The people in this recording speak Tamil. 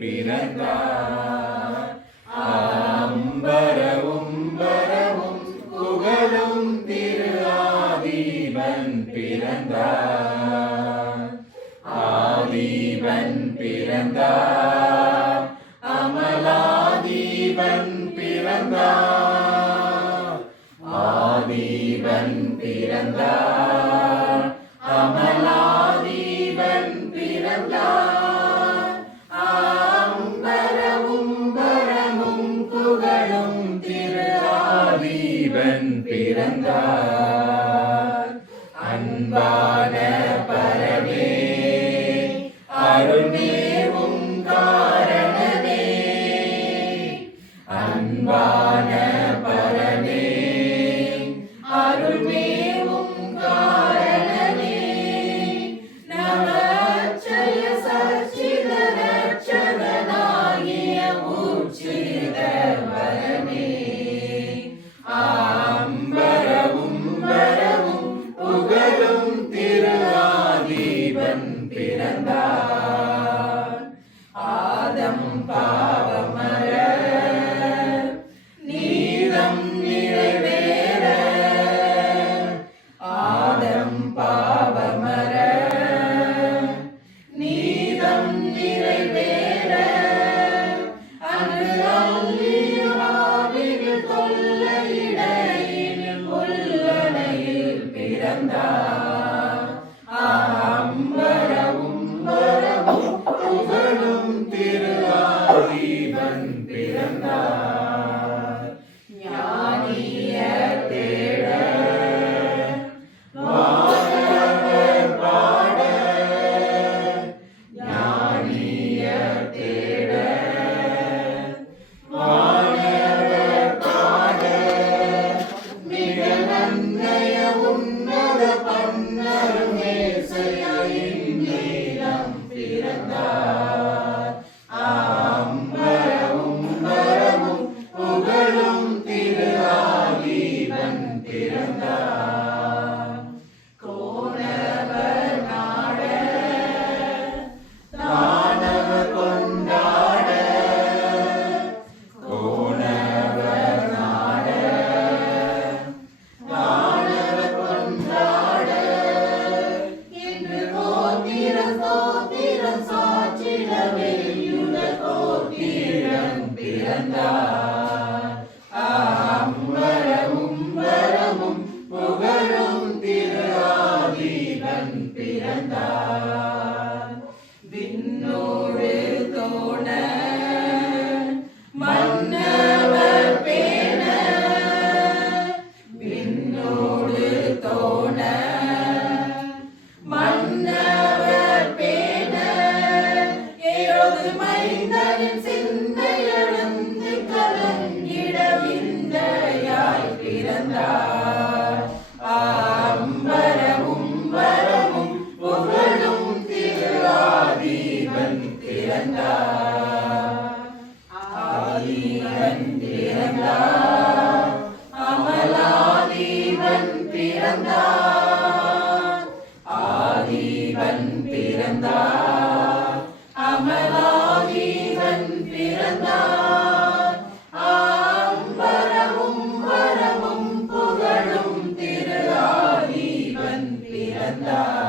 பிறந்தார். அம்பரவும் பரவும் புகழும் திரு ஆதீபன் பிறந்தார். ஆதீபன் பிறந்தார். அமலாதீபன் பிறந்தார். ஆதீபன் பிறந்தார். அமலாதீபன் பிறந்தார். அம்பரவும் பரமும் புகழும் திரு ஆதீபன் பிறந்தார். அன்பான பரமே அருள்மேவும் காரணமே. அன்பான பரமே அருள்மேவும் காரணமே. நமச்சய சச்சித ரட்சகனாகிய உச்சித வரமே. அம்பரவும் பரவும் புகழும் திரு ஆதீபன் பிறந்தார். ஆதம் பாவமர நீதம் நிறைவேற. ஆதம் பாவமர நீதம் நிறைவேற. அன்று அல்லியாவின் தொல்லையிடையில் உள்ளனையில் பிறந்தார். அம்பரவும் பரவும் புகழும் திரு ஆதீபன் பிறந்தார். ஞானிய தேட வானவர் பாட. ஞானிய தேட வானவர் பாட. மிக நன்மைய உன்னத பன்னரும் மேசையின் நீலம் பிறந்தார். அம்பரவும் பரவும் புகழும் திரு ஆதீபன் பிறந்தார். கோணவர் நாட தானவர் கொண்டாட. கோணவர் நாட தானவர் கொண்டாட. என்று கோத்திரம் கோத்திரம் சாற்றிடவே யுத கோத்திரம் பிறந்தார். அம்பரவும் பரவும் புகழும் திரு ஆதீபன் பிறந்தார். விண்ணோடு தோண மன்னவர் பேண. விண்ணோடு தோண மன்னவர் பேண. ஏழு மைந்தனின் சிந்தையழுந்து கலங்கிட விந்தையாய் பிறந்தார். அம்பரவும் பரவும் புகழும் திரு ஆதீபன் பிறந்தார். ஆதீபன் பிறந்தார். அமலாதீபன் பிறந்தார். ஆதீபன் பிறந்தார். அமலாதீபன் பிறந்தார். அம்பரவும் பரவும் புகழும் திரு ஆதீபன் பிறந்தார்.